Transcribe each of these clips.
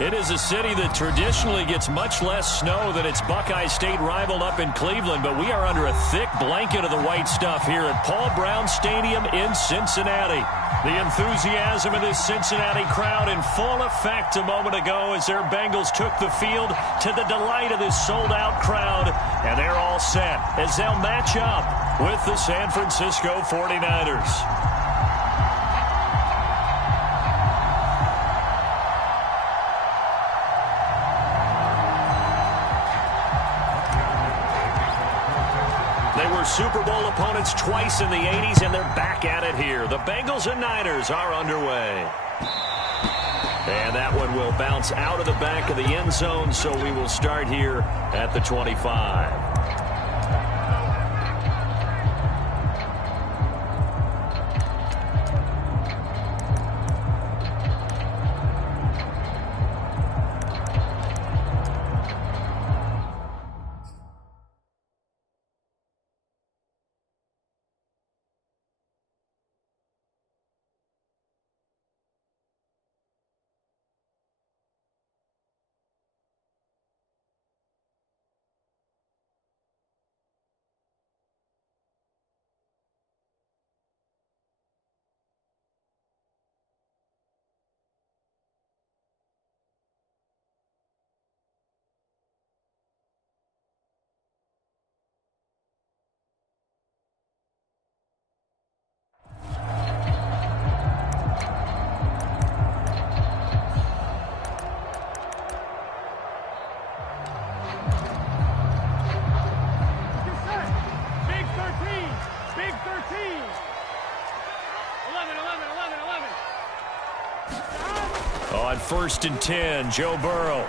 It is a city that traditionally gets much less snow than its Buckeye State rival up in Cleveland, but we are under a thick blanket of the white stuff here at Paul Brown Stadium in Cincinnati. The enthusiasm of this Cincinnati crowd in full effect a moment ago as their Bengals took the field to the delight of this sold-out crowd, and they're all set as they'll match up with the San Francisco 49ers. Super Bowl opponents twice in the 80s, and they're back at it here. The Bengals and Niners are underway. And that one will bounce out of the back of the end zone, so we will start here at the 25. On 1st and 10, Joe Burrow.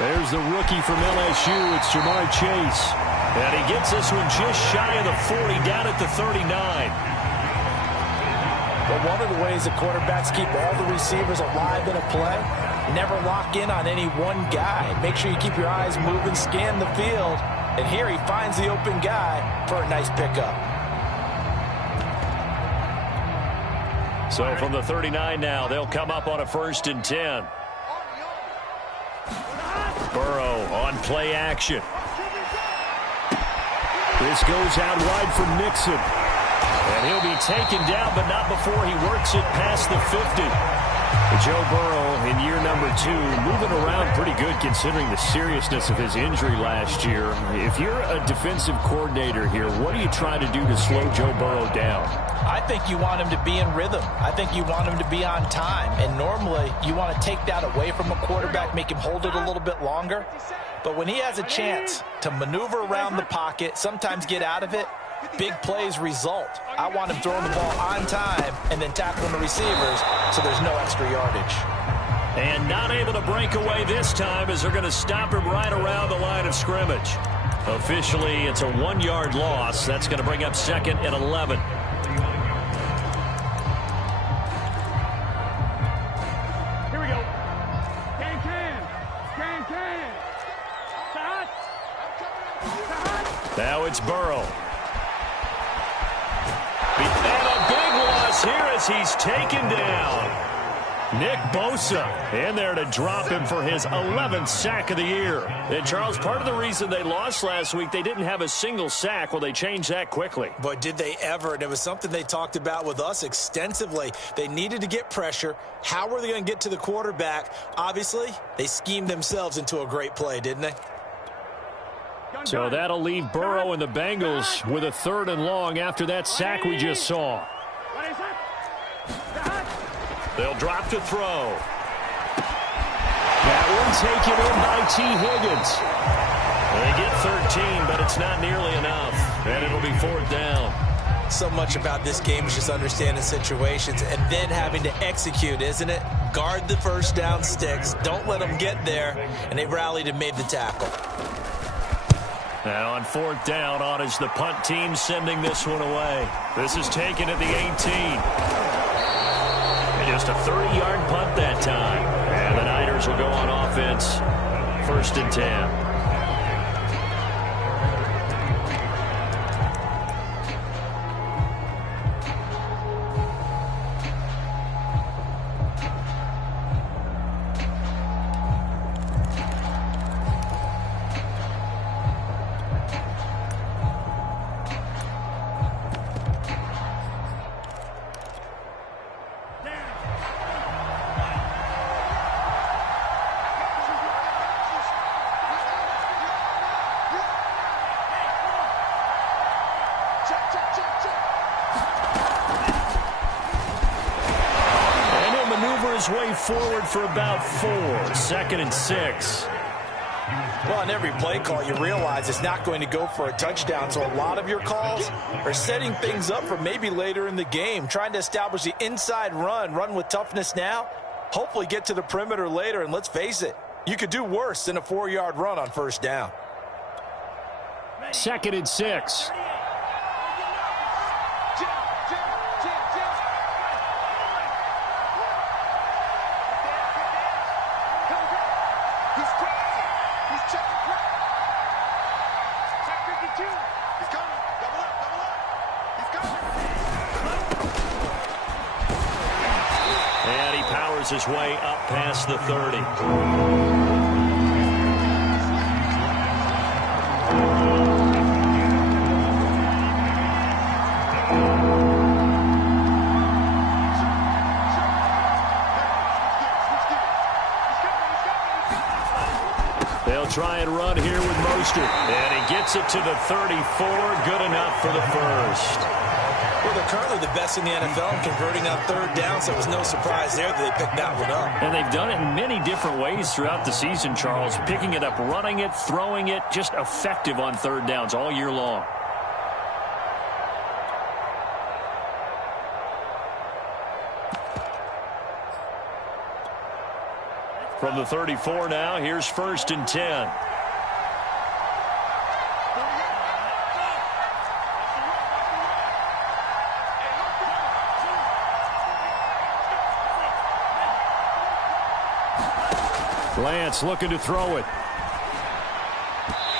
There's the rookie from LSU. It's Jamar Chase. And he gets this one just shy of the 40, down at the 39. But one of the ways that quarterbacks keep all the receivers alive in a play, never lock in on any one guy. Make sure you keep your eyes moving, scan the field. And here he finds the open guy for a nice pickup. So from the 39 now, they'll come up on a 1st and 10. Burrow on play action. This goes out wide for Mixon. And he'll be taken down, but not before he works it past the 50. Joe Burrow in year number 2, moving around pretty good considering the seriousness of his injury last year. If you're a defensive coordinator here, what are you trying to do to slow Joe Burrow down? I think you want him to be in rhythm. I think you want him to be on time. And normally you want to take that away from a quarterback, make him hold it a little bit longer. But when he has a chance to maneuver around the pocket, sometimes get out of it, big plays result. I want him throwing the ball on time and then tackling the receivers so there's no extra yardage. And not able to break away this time as they're going to stop him right around the line of scrimmage. Officially, it's a 1-yard loss. That's going to bring up 2nd and 11. Here we go. Can. Now it's Burrow. And a big loss here as he's taken down. Nick Bosa in there to drop him for his 11th sack of the year. And, Charles, part of the reason they lost last week, they didn't have a single sack. Well, they changed that quickly. But did they ever? And it was something they talked about with us extensively. They needed to get pressure. How were they going to get to the quarterback? Obviously, they schemed themselves into a great play, didn't they? So that'll leave Burrow and the Bengals with a 3rd and long after that sack we just saw. They'll drop to throw. That one taken in by T. Higgins. They get 13, but it's not nearly enough. And it'll be 4th down. So much about this game is just understanding situations and then having to execute, isn't it? Guard the first down sticks. Don't let them get there. And they rallied and made the tackle. Now on 4th down, on is the punt team sending this one away. This is taken at the 18. Just a 30-yard punt that time. And the Niners will go on offense. 1st and 10. his way forward for about 4. 2nd and 6. Well, on every play call, you realize it's not going to go for a touchdown, so a lot of your calls are setting things up for maybe later in the game, trying to establish the inside run with toughness now, hopefully get to the perimeter later, and let's face it, you could do worse than a 4-yard run on first down. 2nd and 6. And he powers his way up past the 30. They'll try and run here with Mostert. And he gets it to the 34. Good enough for the first. Well, they're currently the best in the NFL in converting on third down, so it was no surprise there that they picked that one up. And they've done it in many different ways throughout the season, Charles. Picking it up, running it, throwing it, just effective on third downs all year long. From the 34 now, here's 1st and 10. Lance looking to throw it.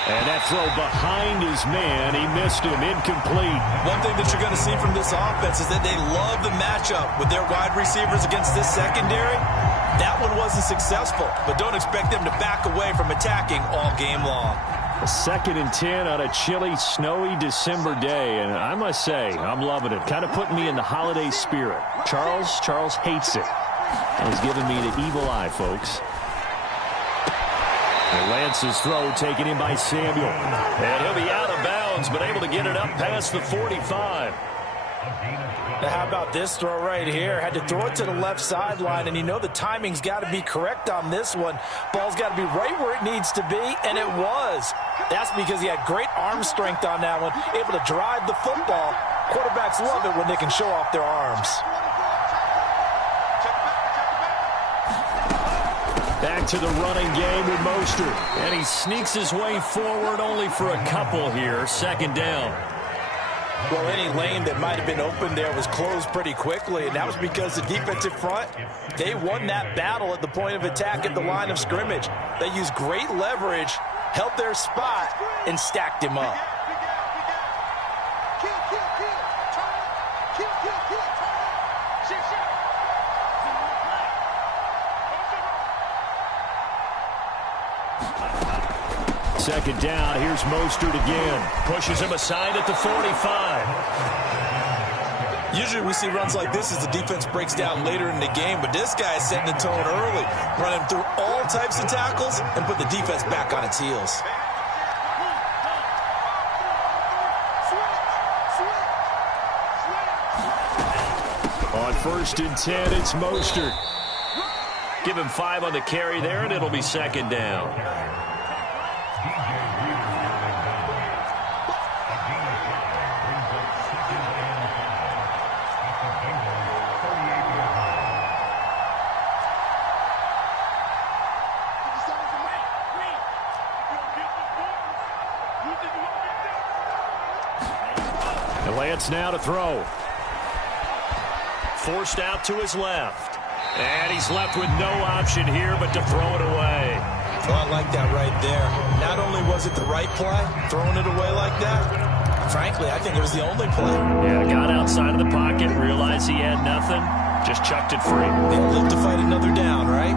And that throw behind his man. He missed him. Incomplete. One thing that you're going to see from this offense is that they love the matchup with their wide receivers against this secondary. That one wasn't successful, but don't expect them to back away from attacking all game long. A 2nd and 10 on a chilly, snowy December day. And I must say, I'm loving it. Kind of putting me in the holiday spirit. Charles hates it. And he's giving me the evil eye, folks. And Lance's throw taken in by Samuel. And he'll be out of bounds, but able to get it up past the 45. Now, how about this throw right here? Had to throw it to the left sideline, and you know the timing's got to be correct on this one. Ball's got to be right where it needs to be, and it was. That's because he had great arm strength on that one, able to drive the football. Quarterbacks love it when they can show off their arms. Back to the running game with Mostert. And he sneaks his way forward only for a couple here. 2nd down. Well, any lane that might have been open there was closed pretty quickly, and that was because the defensive front, they won that battle at the point of attack at the line of scrimmage. They used great leverage, held their spot, and stacked him up. Second down, here's Mostert again. Pushes him aside at the 45. Usually we see runs like this as the defense breaks down later in the game, but this guy is setting the tone early, running through all types of tackles and put the defense back on its heels. On 1st and 10, it's Mostert. Give him 5 on the carry there, and it'll be 2nd down. And Lance now to throw. Forced out to his left. And he's left with no option here but to throw it away. Oh, I like that right there. Not only was it the right play, throwing it away like that, frankly, I think it was the only play. Yeah, got outside of the pocket, realized he had nothing, just chucked it free. They'll live to fight another down, right?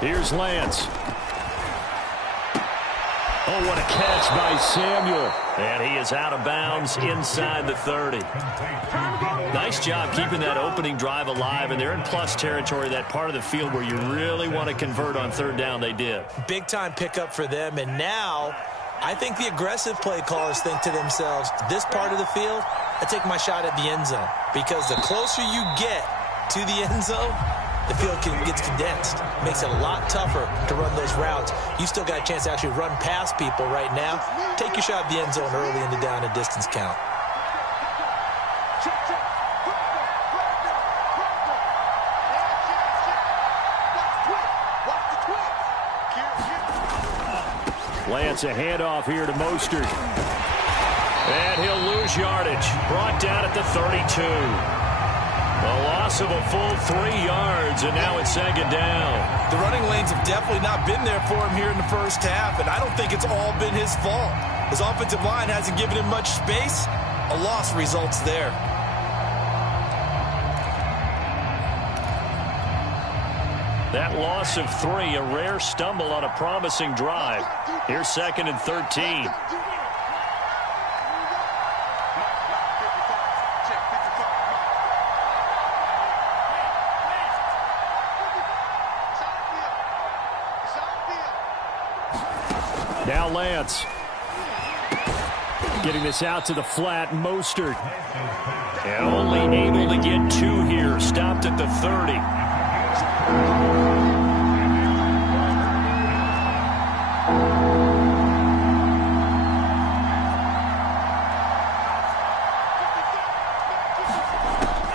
Here's Lance. Oh, what a catch by Samuel. And he is out of bounds inside the 30. Nice job keeping that opening drive alive, and they're in plus territory, that part of the field where you really want to convert on third down. They did. Big-time pickup for them, and now I think the aggressive play callers think to themselves, this part of the field, I take my shot at the end zone, because the closer you get to the end zone, the field gets condensed. Makes it a lot tougher to run those routes. You still got a chance to actually run past people right now. Take your shot at the end zone early in the down and distance count. Lance, a handoff here to Mostert. And he'll lose yardage. Brought down at the 32. A loss of a full 3 yards, and now it's second down. The running lanes have definitely not been there for him here in the first half, and I don't think it's all been his fault. His offensive line hasn't given him much space. A loss results there. That loss of 3, a rare stumble on a promising drive. Here's 2nd and 13. Now Lance. Getting this out to the flat, Mostert. And only able to get 2 here. Stopped at the 30.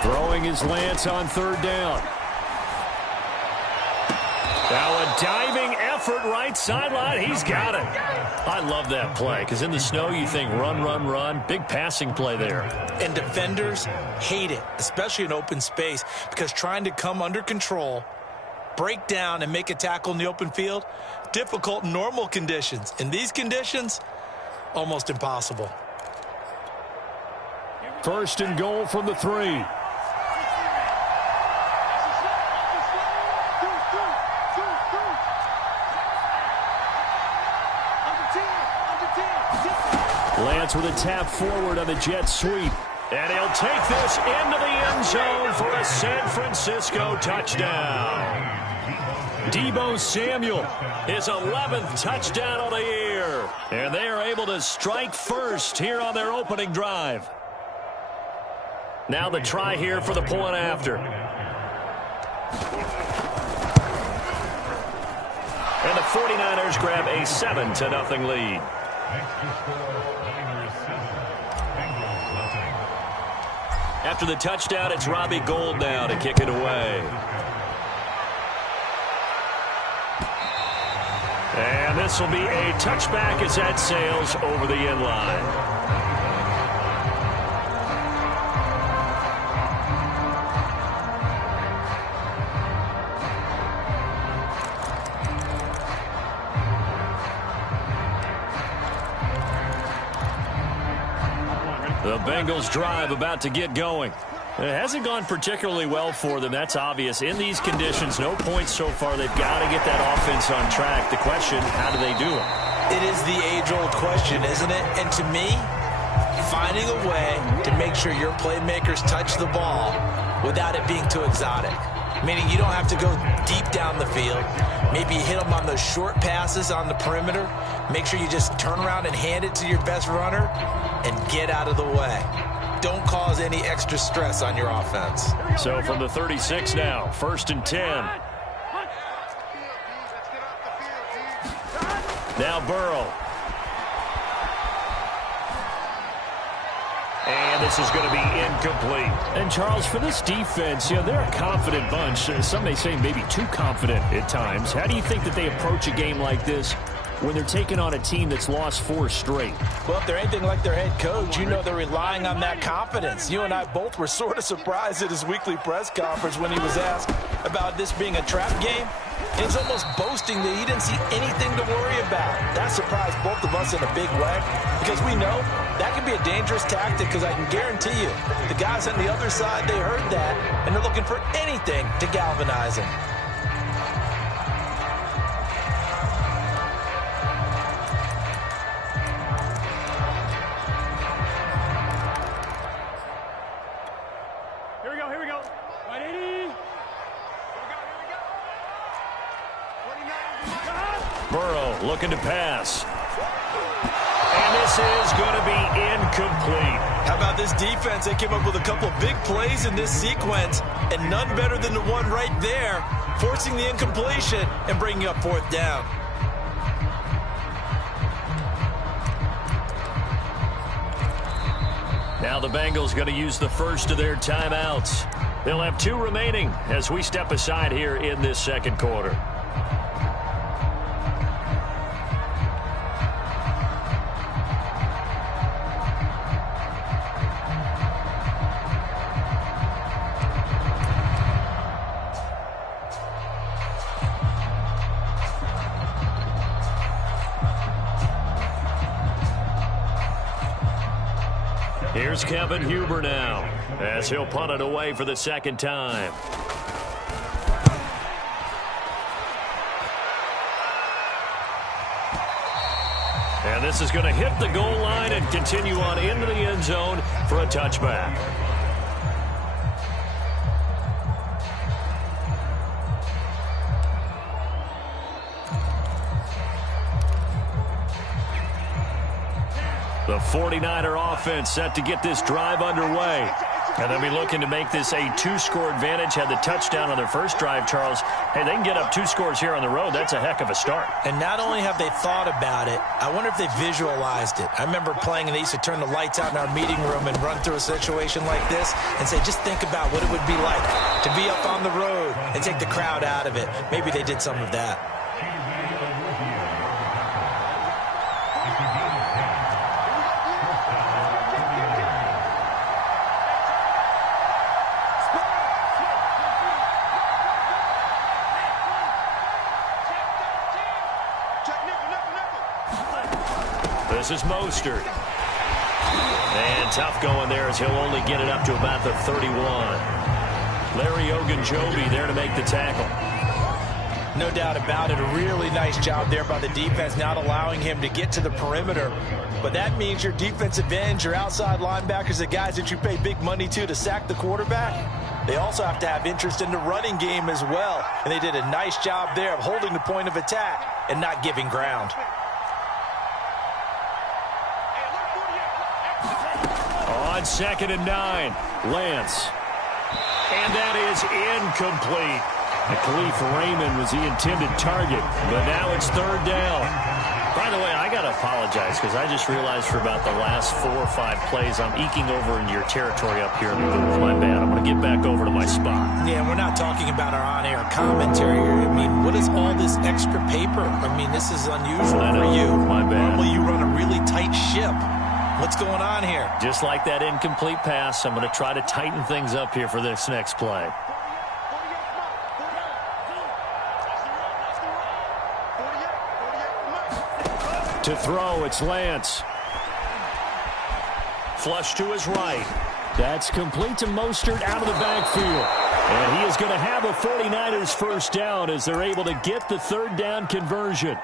Throwing his Lance on third down. Now a diving effort right sideline. He's got it. I love that play because in the snow you think run, run, run. Big passing play there. And defenders hate it, especially in open space, because trying to come under control, break down, and make a tackle in the open field, difficult in normal conditions. In these conditions, almost impossible. 1st and goal from the 3. Lance with a tap forward on the jet sweep. And he'll take this into the end zone for a San Francisco touchdown. Deebo Samuel, his 11th touchdown of the year. And they are able to strike first here on their opening drive. Now the try here for the point after. And the 49ers grab a 7-0 lead. After the touchdown, it's Robbie Gould now to kick it away. And this will be a touchback as that sails over the end line. The Bengals drive about to get going. It hasn't gone particularly well for them. That's obvious. In these conditions, no points so far. They've got to get that offense on track. The question, how do they do it? It is the age-old question, isn't it? And to me, finding a way to make sure your playmakers touch the ball without it being too exotic. Meaning you don't have to go deep down the field. Maybe you hit them on those short passes on the perimeter. Make sure you just turn around and hand it to your best runner and get out of the way. Don't cause any extra stress on your offense. So from the 36 now, 1st and 10. Now Burrow. And this is going to be incomplete. And Charles, for this defense, they're a confident bunch. Some may say maybe too confident at times. How do you think that they approach a game like this when they're taking on a team that's lost 4 straight? Well, if they're anything like their head coach, they're relying on that confidence. You and I both were sort of surprised at his weekly press conference when he was asked about this being a trap game. He was almost boasting that he didn't see anything to worry about. That surprised both of us in a big way because we know that can be a dangerous tactic because I can guarantee you the guys on the other side, they heard that, and they're looking for anything to galvanize him. looking to pass. And this is going to be incomplete. How about this defense? They came up with a couple big plays in this sequence, and none better than the one right there, forcing the incompletion and bringing up 4th down. Now the Bengals going to use the first of their timeouts. They'll have 2 remaining as we step aside here in this second quarter. Here's Kevin Huber now, as he'll punt it away for the second time. And this is going to hit the goal line and continue on into the end zone for a touchback. The 49er offense set to get this drive underway. And they'll be looking to make this a 2-score advantage. Had the touchdown on their first drive, Charles. Hey, they can get up 2 scores here on the road. That's a heck of a start. And not only have they thought about it, I wonder if they visualized it. I remember playing, and they used to turn the lights out in our meeting room and run through a situation like this and say, just think about what it would be like to be up on the road and take the crowd out of it. Maybe they did some of that. This is Mostert. And tough going there as he'll only get it up to about the 31. Larry Ogunjobi there to make the tackle. No doubt about it. A really nice job there by the defense, not allowing him to get to the perimeter. But that means your defensive ends, your outside linebackers, the guys that you pay big money to sack the quarterback, they also have to have interest in the running game as well. And they did a nice job there of holding the point of attack and not giving ground. On 2nd and 9, Lance. And that is incomplete. Khalif Raymond was the intended target, but now it's 3rd down. By the way, I got to apologize because I just realized for about the last 4 or 5 plays I'm eking over into your territory up here in the booth. My bad. I'm going to get back over to my spot. Yeah, we're not talking about our on-air commentary here. I mean, what is all this extra paper? I mean, this is unusual for you. My bad. Normally you run a really tight ship. What's going on here? Just like that incomplete pass, I'm going to try to tighten things up here for this next play. To throw, it's Lance. Flush to his right. That's complete to Mostert out of the backfield. And he is going to have a 49ers first down as they're able to get the 3rd down conversion.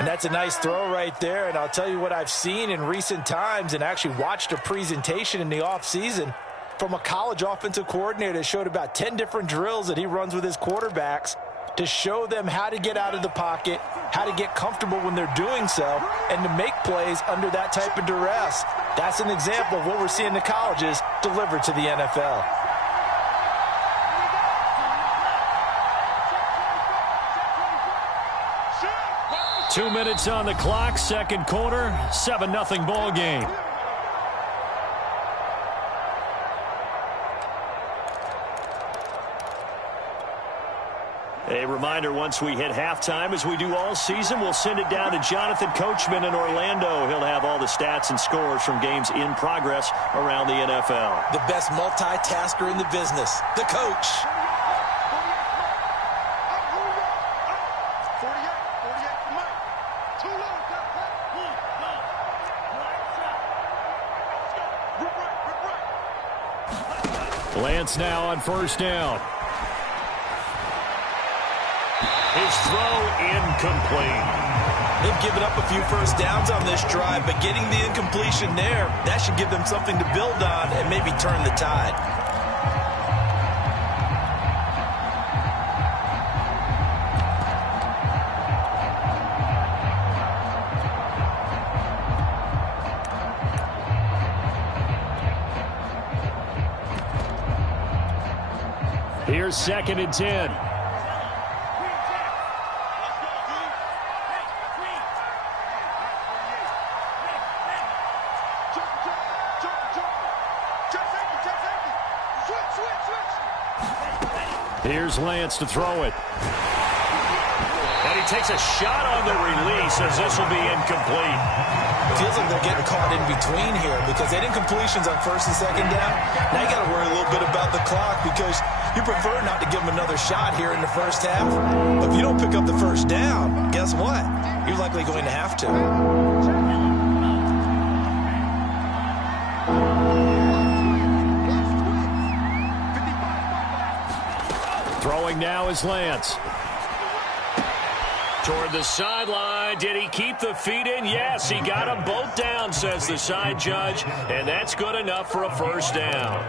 And that's a nice throw right there. And I'll tell you what I've seen in recent times and actually watched a presentation in the offseason from a college offensive coordinator that showed about 10 different drills that he runs with his quarterbacks to show them how to get out of the pocket, how to get comfortable when they're doing so, and to make plays under that type of duress. That's an example of what we're seeing the colleges deliver to the NFL. Two minutes on the clock, second quarter, 7-0 ball game. A reminder, once we hit halftime, as we do all season, we'll send it down to Jonathan Coachman in Orlando. He'll have all the stats and scores from games in progress around the NFL. The best multitasker in the business, the coach. Lance now on first down. His throw incomplete. They've given up a few first downs on this drive, but getting the incompletion there, that should give them something to build on and maybe turn the tide. Here's 2nd and 10. Here's Lance to throw it. And he takes a shot on the release as this will be incomplete. Feels like they're getting caught in between here because they didn't completions on 1st and 2nd down. Now you got to worry a little bit about the clock because you prefer not to give them another shot here in the 1st half. But if you don't pick up the 1st down, guess what? You're likely going to have to. Throwing now is Lance. Toward the sideline. Did he keep the feet in? Yes, he got them both down, says the side judge. And that's good enough for a 1st down.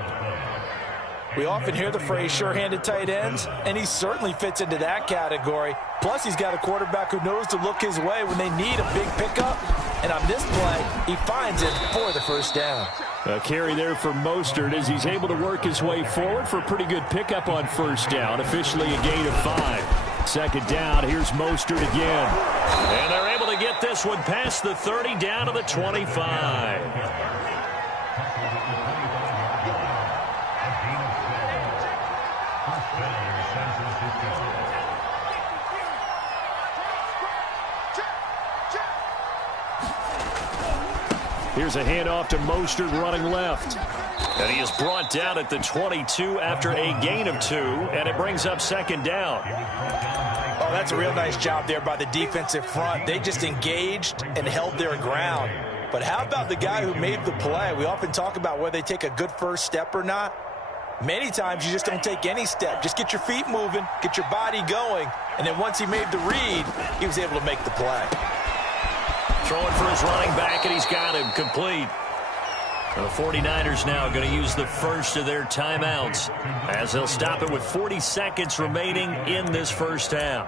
We often hear the phrase sure-handed tight ends, and he certainly fits into that category. Plus, he's got a quarterback who knows to look his way when they need a big pickup. And on this play, he finds it for the 1st down. A carry there for Mostert as he's able to work his way forward for a pretty good pickup on 1st down. Officially a gain of 5. 2nd down, here's Mostert again. And they're able to get this one past the 30 down to the 25. Here's a handoff to Mostert running left. And he is brought down at the 22 after a gain of 2, and it brings up 2nd down. Oh, that's a real nice job there by the defensive front. They just engaged and held their ground. But how about the guy who made the play? We often talk about whether they take a good 1st step or not. Many times you just don't take any step. Just get your feet moving, get your body going, and then once he made the read, he was able to make the play. Throwing for his running back, and he's got him complete. The 49ers now going to use the first of their timeouts as they'll stop it with 40 seconds remaining in this 1st half.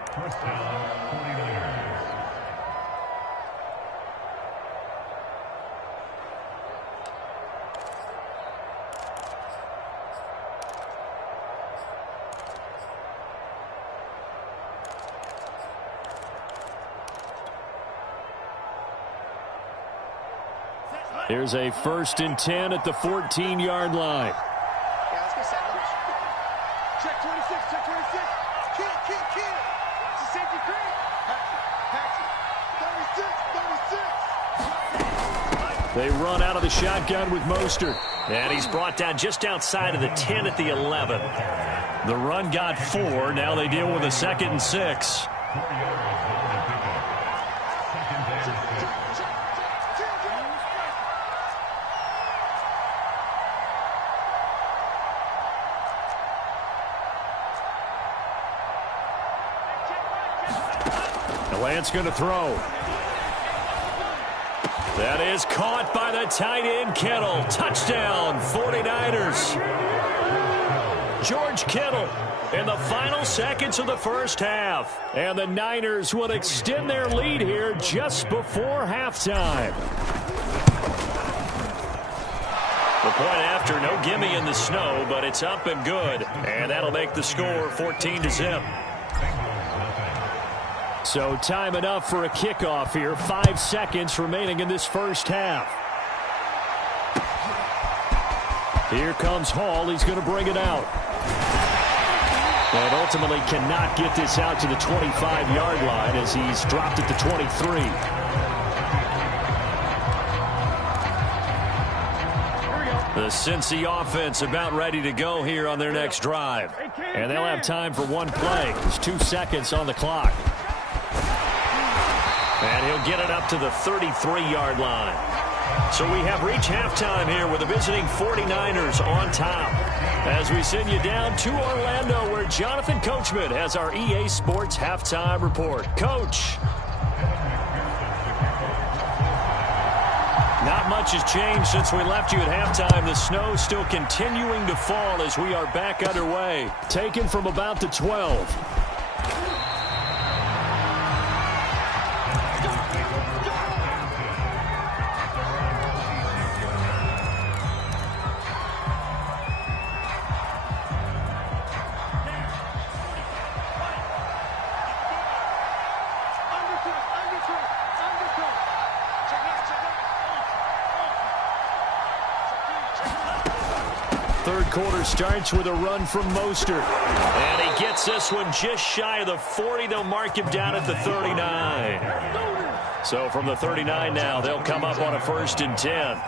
Here's a 1st and 10 at the 14-yard line. Yeah, let's get set. Check 26, check 26. Kid. It's a safety creep. Patch it. 36. They run out of the shotgun with Mostert. And he's brought down just outside of the 10 at the 11. The run got 4. Now they deal with a 2nd and 6. Lance going to throw. That is caught by the tight end, Kittle. Touchdown, 49ers. George Kittle in the final seconds of the 1st half. And the Niners will extend their lead here just before halftime. The point after, no gimme in the snow, but it's up and good. And that'll make the score 14-0. So time enough for a kickoff here. 5 seconds remaining in this 1st half. Here comes Hall. He's going to bring it out. And ultimately cannot get this out to the 25-yard line as he's dropped at the 23. The Cincy offense about ready to go here on their next drive. And they'll have time for one play. There's 2 seconds on the clock. And he'll get it up to the 33-yard line. So we have reached halftime here with the visiting 49ers on top. As we send you down to Orlando where Jonathan Coachman has our EA Sports halftime report. Coach. Not much has changed since we left you at halftime. The snow still continuing to fall as we are back underway. Taken from about the 12. third quarter starts with a run from Mostert. And he gets this one just shy of the 40. They'll mark him down at the 39. So from the 39 now, they'll come up on a 1st and 10.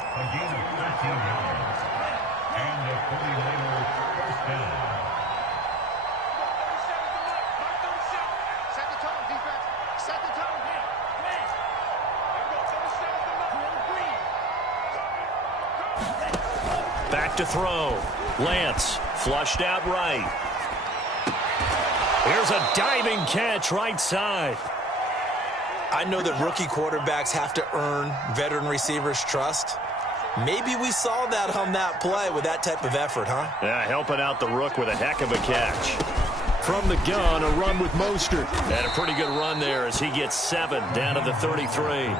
Back to throw. Lance flushed out right. Here's a diving catch right side. I know that rookie quarterbacks have to earn veteran receivers' trust. Maybe we saw that on that play with that type of effort, huh? Yeah, helping out the rook with a heck of a catch. From the gun, a run with Mostert. And a pretty good run there as he gets 7 down to the 33.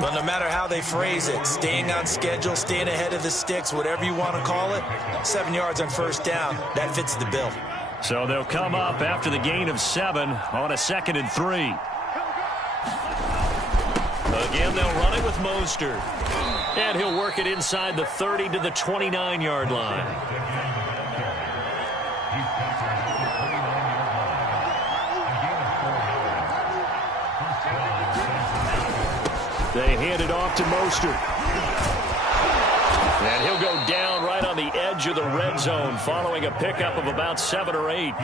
Well, no matter how they phrase it, staying on schedule, staying ahead of the sticks, whatever you want to call it, 7 yards on 1st down, that fits the bill. So they'll come up after the gain of 7 on a 2nd and 3. Again, they'll run it with Mostert. And he'll work it inside the 30 to the 29-yard line. They hand it off to Mostert. And he'll go down right on the edge of the red zone following a pickup of about 7 or 8.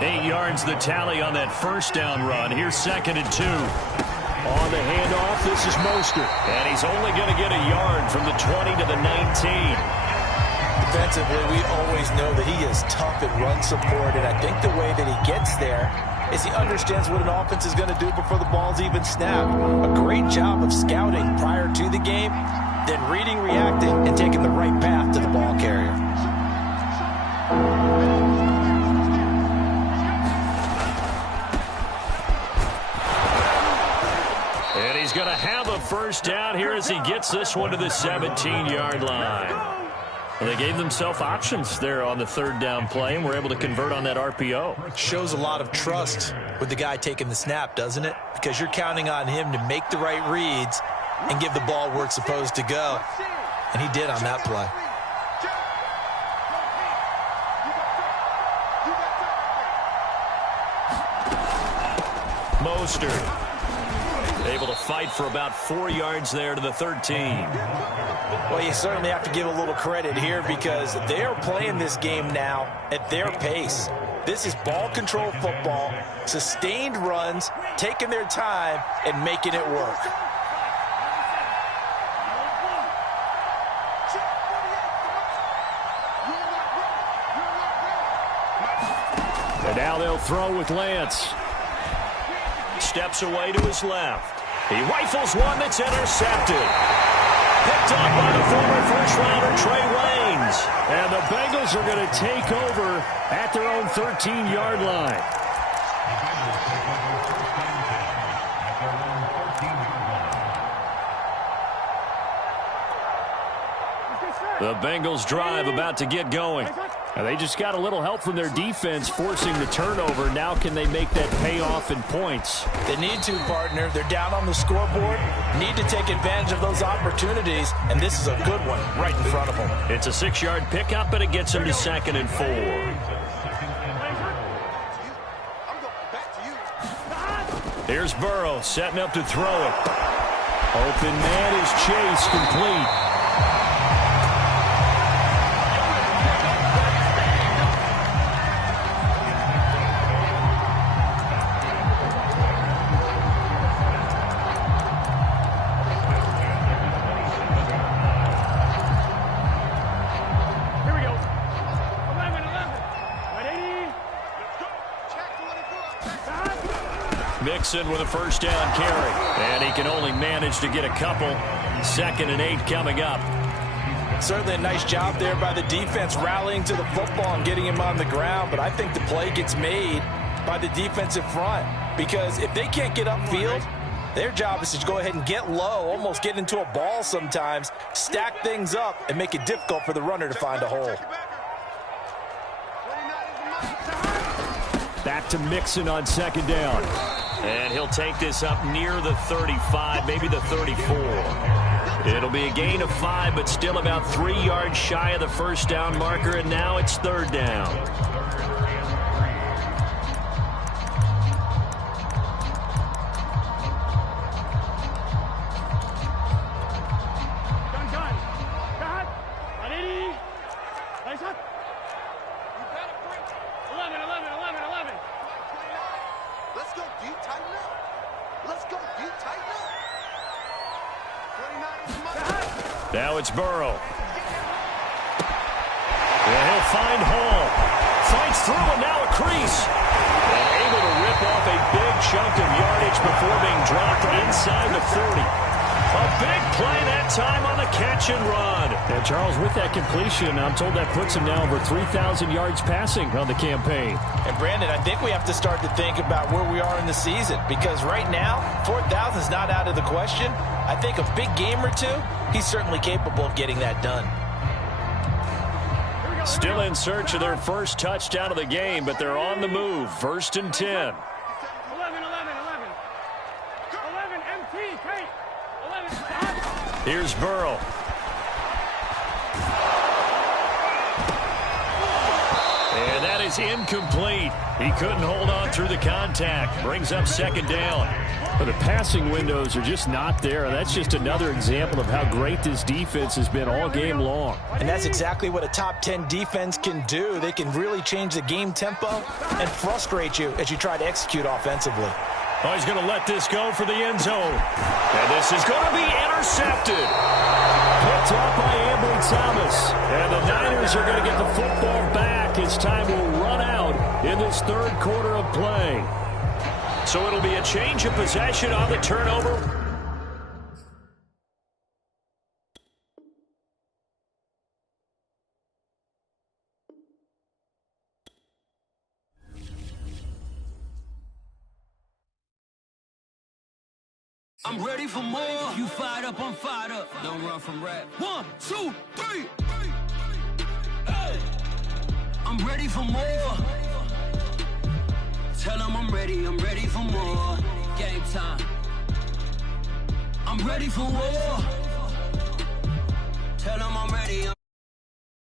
8 yards the tally on that 1st down run. Here's 2nd and 2. On the handoff, this is Mostert. And he's only going to get a yard from the 20 to the 19. Defensively, we always know that he is tough in run support, and I think the way that he gets there is he understands what an offense is going to do before the ball's even snapped. A great job of scouting prior to the game, then reading, reacting, and taking the right path to the ball carrier. And he's going to have a 1st down here as he gets this one to the 17-yard line. Well, they gave themselves options there on the 3rd down play and were able to convert on that RPO. Shows a lot of trust with the guy taking the snap, doesn't it? Because you're counting on him to make the right reads and give the ball where it's supposed to go. And he did on that play. Mostert able to fight for about 4 yards there to the 13. Well, you certainly have to give a little credit here because they are playing this game now at their pace. This is ball control football, sustained runs, taking their time, and making it work. And now they'll throw with Lance. Steps away to his left. He rifles one that's intercepted. Picked up by the former first-rounder Trey Waynes. And the Bengals are going to take over at their own 13-yard line. The Bengals drive about to get going. And they just got a little help from their defense forcing the turnover. Now can they make that pay off in points? They need to, partner. They're down on the scoreboard. Need to take advantage of those opportunities. And this is a good one right in front of them. It's a 6-yard pickup, but it gets them to 2nd and 4. Here's Burrow setting up to throw it. Open man is Chase, complete. Mixon with a 1st down carry. And he can only manage to get a couple. 2nd and 8 coming up. Certainly a nice job there by the defense rallying to the football and getting him on the ground. But I think the play gets made by the defensive front. Because if they can't get upfield, their job is to go ahead and get low, almost get into a ball sometimes, stack things up, and make it difficult for the runner to find a hole. Back to Mixon on 2nd down. And he'll take this up near the 35, maybe the 34. It'll be a gain of 5, but still about 3 yards shy of the first down marker, and now it's 3rd down. Let's go deep, tighten up. Let's go deep, tighten up. 29 is money. Now it's Burrow. And he'll find Hall. Fights through, and now a crease. And able to rip off a big chunk of yardage before being dropped inside the 40. A big play that time on the catch and run. And Charles, with that completion, I'm told that puts him now over 3,000 yards passing on the campaign. And Brandon, I think we have to start to think about where we are in the season, because right now, 4,000 is not out of the question. I think a big game or two, he's certainly capable of getting that done. Still in search of their first touchdown of the game, but they're on the move. 1st and 10. 11, MT, Kate. 11, stop. Here's Burrow. And that is incomplete. He couldn't hold on through the contact. Brings up 2nd down. But the passing windows are just not there. That's just another example of how great this defense has been all game long. And that's exactly what a top 10 defense can do. They can really change the game tempo and frustrate you as you try to execute offensively. Oh, he's going to let this go for the end zone. And this is going to be intercepted. Picked up by Ambry Thomas. And the Niners are going to get the football back as time will run out in this 3rd quarter of play. So it'll be a change of possession on the turnover. I'm ready for more. You fired up, I'm fired up. Don't run from rap. 1, 2, 3. Hey. I'm ready for more. Tell them I'm ready for more. Game time. I'm ready for war. Tell them I'm ready.